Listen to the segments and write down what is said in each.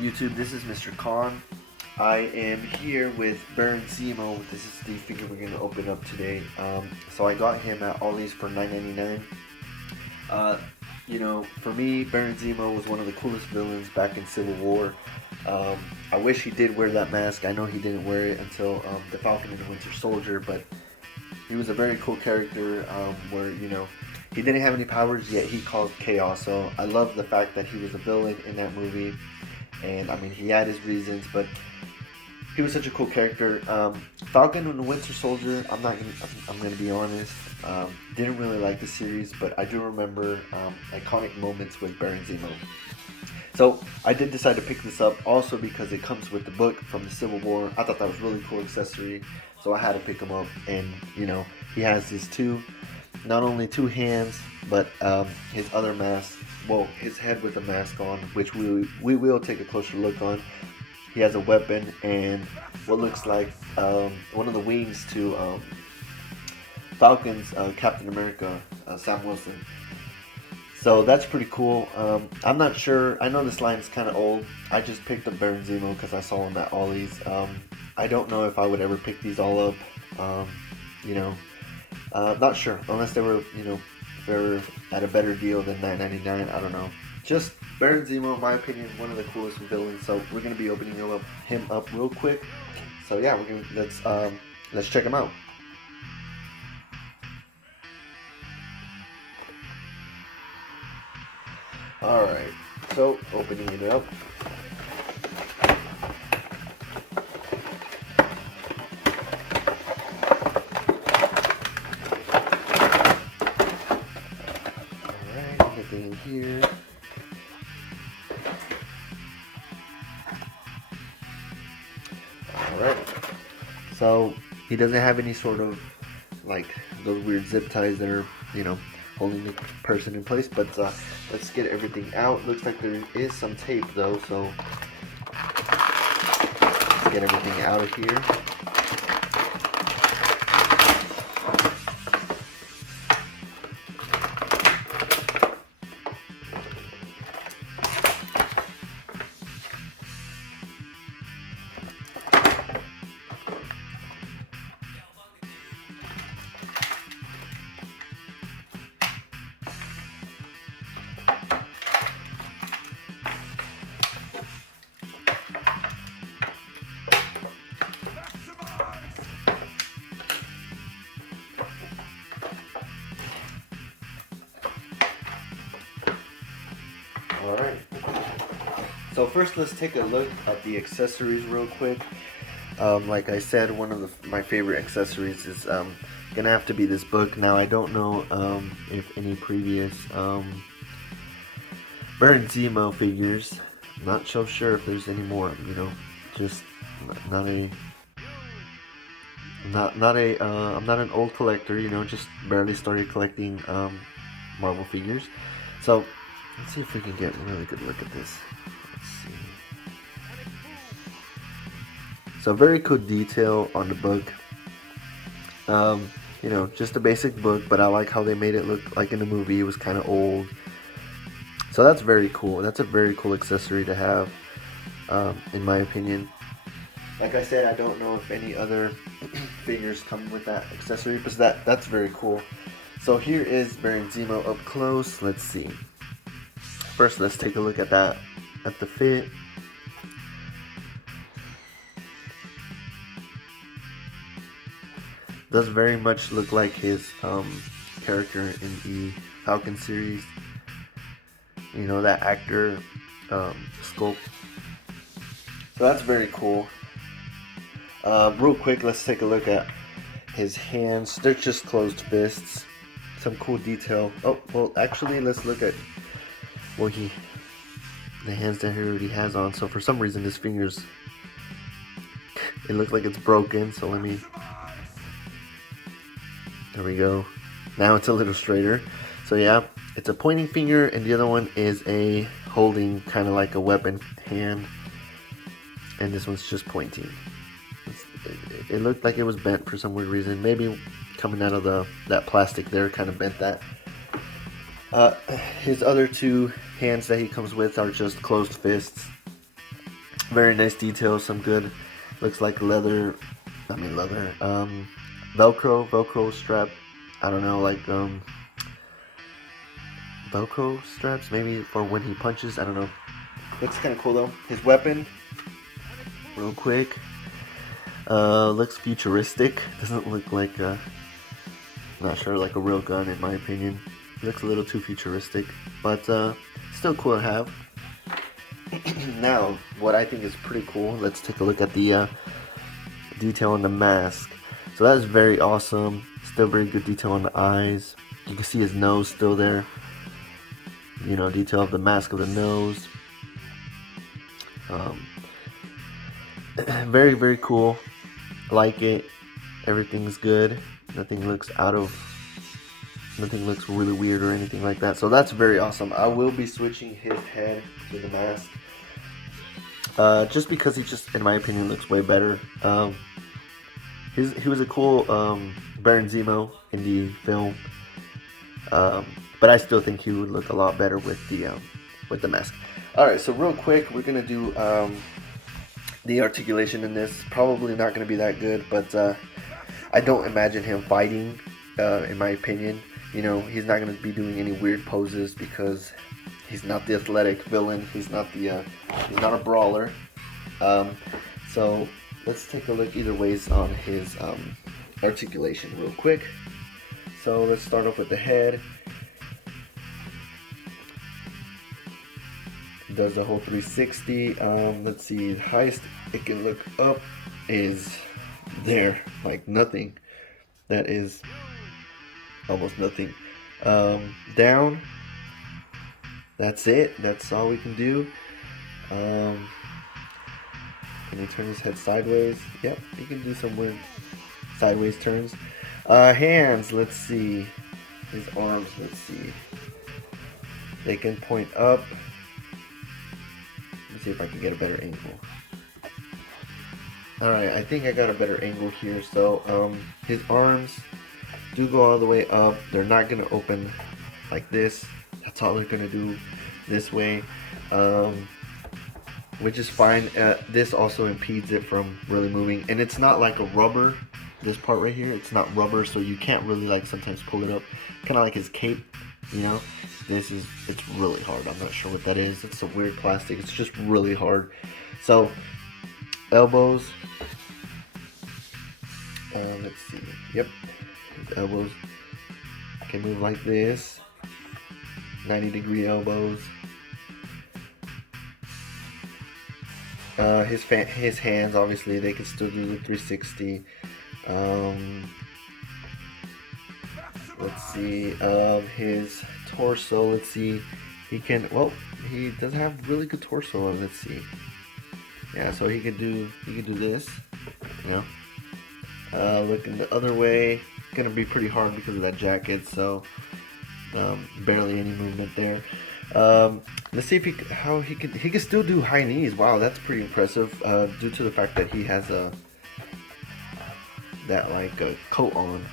YouTube? This is Mr. Khan. I am here with Zemo. This is the figure we're going to open up today. So I got him at Ollie's for $9.99. For me, Zemo was one of the coolest villains back in Civil War. I wish he did wear that mask. I know he didn't wear it until the Falcon and the Winter Soldier, but he was a very cool character where, he didn't have any powers, yet he caused chaos. So I love the fact that he was a villain in that movie. And I mean, he had his reasons, but he was such a cool character. Falcon and the Winter Soldier, I'm gonna be honest, didn't really like the series, but I do remember iconic moments with Baron Zemo. So I did decide to pick this up also because it comes with the book from the Civil War. I thought that was a really cool accessory, so I had to pick him up. And he has his not only two hands, but his other mask. Well, his head with a mask on, which we will take a closer look on. He has a weapon and what looks like one of the wings to Falcon's Captain America, Sam Wilson. So that's pretty cool. I'm not sure. I know this line is kind of old. I just picked up Baron Zemo because I saw him at Ollie's. I don't know if I would ever pick these all up. Not sure. Unless they were, they were at a better deal than $9.99. I don't know. Just Baron Zemo, in my opinion, one of the coolest villains. So we're gonna be opening him up real quick. So yeah, let's check him out. All right. So opening it up. In here. Alright. So he doesn't have any sort of like those weird zip ties that are, holding the person in place, but let's get everything out. Looks like there is some tape though, so let's get everything out of here. Alright, so first let's take a look at the accessories real quick. Like I said, one of my favorite accessories is gonna have to be this book. Now I don't know if any previous Baron Zemo figures, not so sure if there's any more, just I'm not an old collector, just barely started collecting Marvel figures. So let's see if we can get a really good look at this. Let's see. So very cool detail on the book. Just a basic book, but I like how they made it look like in the movie. It was kind of old. So that's very cool. That's a very cool accessory to have, in my opinion. Like I said, I don't know if any other figures come with that accessory, but that's very cool. So here is Baron Zemo up close. Let's see. First, let's take a look at the fit. Does very much look like his character in the Falcon series. That actor sculpt. So that's very cool. Real quick, let's take a look at his hands. They're just closed fists. Some cool detail. Oh, well, actually, let's look at the hands that he already has on. So for some reason his fingers, it looks like it's broken, so there we go. Now it's a little straighter. So yeah, it's a pointing finger and the other one is a holding, kind of like a weapon hand, and this one's just pointing. It looked like it was bent for some weird reason. Maybe coming out of that plastic there kind of bent that. His other two hands that he comes with are just closed fists. Very nice details, some good, looks like leather, I mean leather, Velcro strap, I don't know, like, Velcro straps, maybe for when he punches, I don't know. Looks kind of cool though. His weapon, real quick, looks futuristic, doesn't look like, not sure, like a real gun in my opinion. Looks a little too futuristic, but, still cool to have. Now, what I think is pretty cool, let's take a look at the detail on the mask. So that is very awesome. Still very good detail on the eyes. You can see his nose still there. You know, detail of the mask of the nose. Very, very cool. Like it. Everything's good. Nothing looks really weird or anything like that. So that's very awesome. I will be switching his head to the mask. Just because he just, in my opinion, looks way better. He was a cool Baron Zemo in the film, but I still think he would look a lot better with the mask. All right, so real quick, we're gonna do the articulation in this. Probably not gonna be that good, but I don't imagine him fighting. In my opinion, you know, he's not gonna be doing any weird poses because he's not the athletic villain. He's not a brawler. So let's take a look either ways on his articulation real quick. So let's start off with the head. Does the whole 360. Let's see, the highest it can look up is there, like nothing. That is almost nothing. Down, that's it. That's all we can do. Can he turn his head sideways? Yep, he can do some weird sideways turns. Hands, let's see. His arms, let's see. They can point up. Let me see if I can get a better angle. Alright, I think I got a better angle here. So, his arms do go all the way up. They're not going to open like this. That's all they're going to do this way. Which is fine. This also impedes it from really moving. And it's not like a rubber. This part right here, it's not rubber, so you can't really like sometimes pull it up. Kind of like his cape, you know. It's really hard. I'm not sure what that is. It's a weird plastic. It's just really hard. So, elbows. Let's see. Yep. His elbows can move like this. 90-degree elbows. His hands, obviously, they can still do the 360. Let's see. His torso. Let's see. He can. Well, he does have really good torso. Let's see. Yeah, so he could do this. You know. Looking the other way, gonna be pretty hard because of that jacket. So barely any movement there. Let's see if he can still do high knees. Wow, that's pretty impressive. Due to the fact that he has a coat on,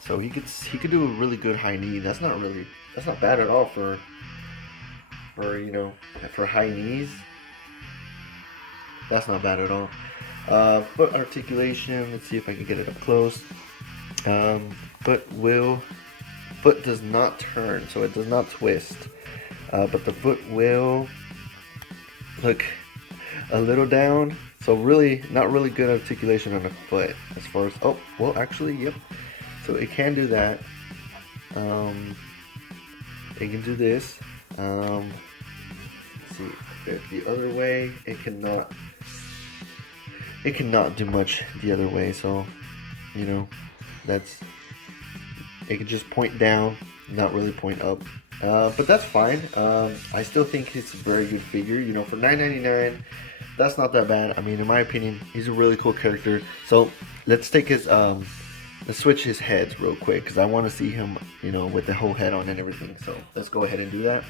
so he could do a really good high knee. That's not bad at all for you know, for high knees. That's not bad at all. Foot articulation. Let's see if I can get it up close. Foot does not turn, so it does not twist. But the foot will look a little down. So really, not really good articulation on the foot as far as, oh, well, actually, yep. So it can do that. It can do this. Let's see, if the other way, it cannot do much the other way. So, you know, it can just point down, not really point up. But that's fine. I still think it's a very good figure. You know, for $9.99, that's not that bad. I mean, in my opinion, he's a really cool character. So let's take his let's switch his heads real quick because I want to see him, you know, with the whole head on and everything. So let's go ahead and do that.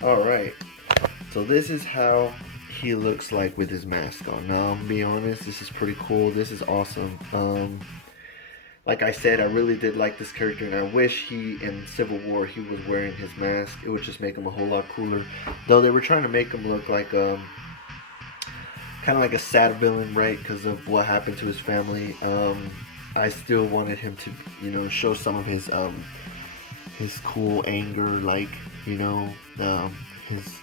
Alright, so this is how he looks like with his mask on. Now, I'm gonna be honest, this is pretty cool. This is awesome. Like I said, I really did like this character, and I wish he, in Civil War, he was wearing his mask. It would just make him a whole lot cooler. Though they were trying to make him look like kind of like a sad villain, right? Because of what happened to his family. I still wanted him to, show some of his cool anger, like, his.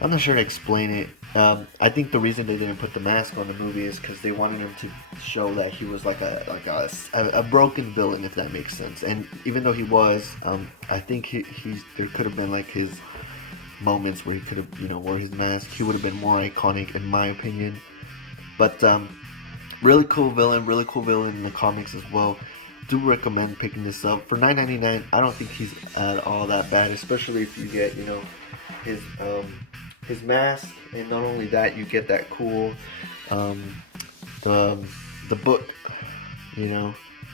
I'm not sure to explain it. I think the reason they didn't put the mask on the movie is because they wanted him to show that he was like a broken villain, if that makes sense. And even though he was, I think there could have been like his moments where he could have wore his mask. He would have been more iconic in my opinion. But really cool villain in the comics as well. Do recommend picking this up for $9.99. I don't think he's at all that bad, especially if you get his mask, and not only that, you get that cool the book,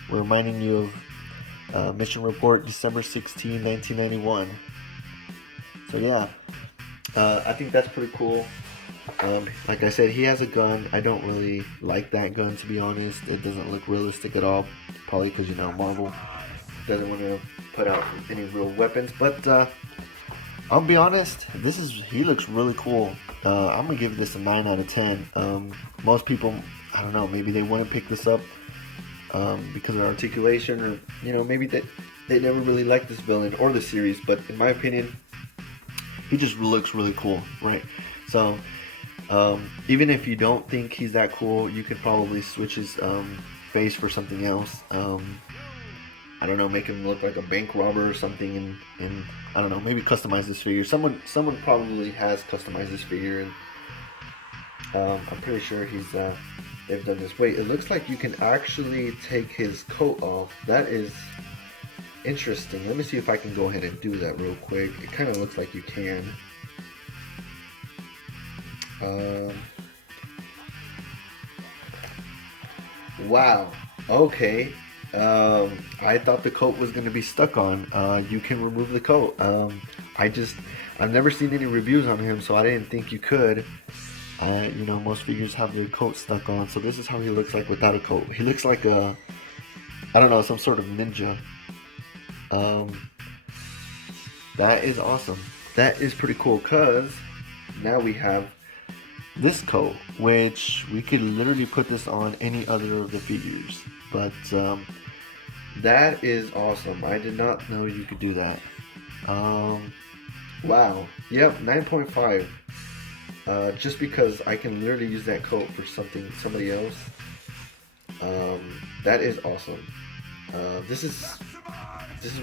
reminding you of Mission Report December 16, 1991. So yeah, I think that's pretty cool. Like I said, he has a gun. I don't really like that gun, to be honest. It doesn't look realistic at all. Probably because Marvel doesn't want to put out any real weapons. But I'll be honest, he looks really cool. I'm gonna give this a 9 out of 10. Most people, I don't know, maybe they want to pick this up because of articulation, or maybe they never really liked this villain or the series. But in my opinion, he just looks really cool, right? So even if you don't think he's that cool, you could probably switch his face for something else. I don't know, make him look like a bank robber or something, and I don't know, maybe customize this figure. Someone probably has customized this figure, and I'm pretty sure they've done this. Wait, it looks like you can actually take his coat off. That is interesting. Let me see if I can go ahead and do that real quick. It kind of looks like you can. Wow. Okay. I thought the coat was going to be stuck on. You can remove the coat. I've never seen any reviews on him, so I didn't think you could. Most figures have their coat stuck on, so this is how he looks like without a coat. He looks like I don't know, some sort of ninja. That is awesome. That is pretty cool, because now we have this coat, which we could literally put this on any other of the figures. But that is awesome. I did not know you could do that. Wow. Yep, 9.5. Just because I can literally use that coat for somebody else. That is awesome. This is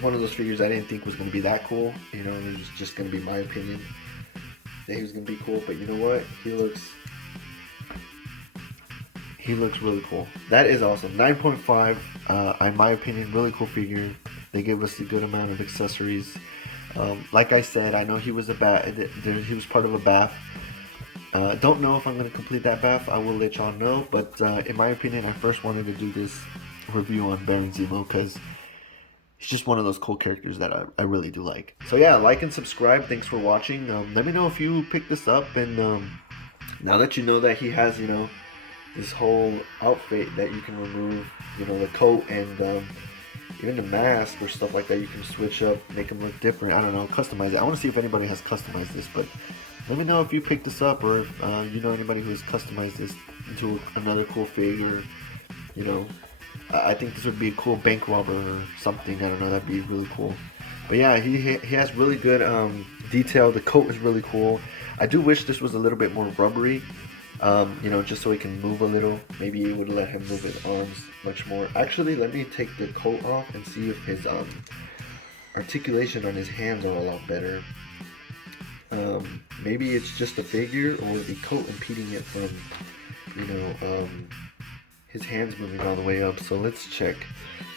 one of those figures I didn't think was going to be that cool. It was just going to be my opinion that he was going to be cool. But you know what? He looks really cool. That is awesome. 9.5. In my opinion, really cool figure. They gave us a good amount of accessories. Like I said, I know he was he was part of a BAF. Don't know if I'm going to complete that BAF. I will let y'all know. But in my opinion, I first wanted to do this review on Baron Zemo because he's just one of those cool characters that I really do like. So yeah, like and subscribe. Thanks for watching. Let me know if you picked this up. And now that you know that he has, this whole outfit that you can remove, the coat and even the mask or stuff like that, you can switch up, make them look different. I don't know, customize it. I want to see if anybody has customized this, but let me know if you picked this up, or if you know anybody who has customized this into another cool figure. I think this would be a cool bank robber or something. I don't know, that'd be really cool. But yeah, he has really good detail. The coat is really cool. I do wish this was a little bit more rubbery. Just so he can move a little. Maybe it would let him move his arms much more. Actually, let me take the coat off and see if his articulation on his hands are a lot better. Maybe it's just the figure or the coat impeding it from, his hands moving all the way up. So let's check.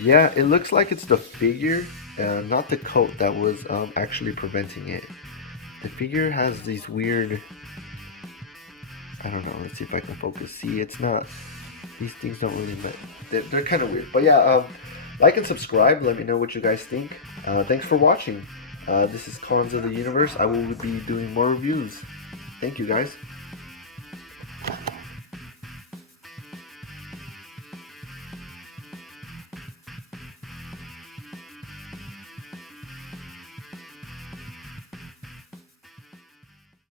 Yeah, it looks like it's the figure, not the coat, that was actually preventing it. The figure has these weird, I don't know, let's see if I can focus. See, it's not, these things don't really, they're kind of weird. But yeah, like and subscribe. Let me know what you guys think. Thanks for watching. This is Cons of the Universe. I will be doing more reviews. Thank you, guys.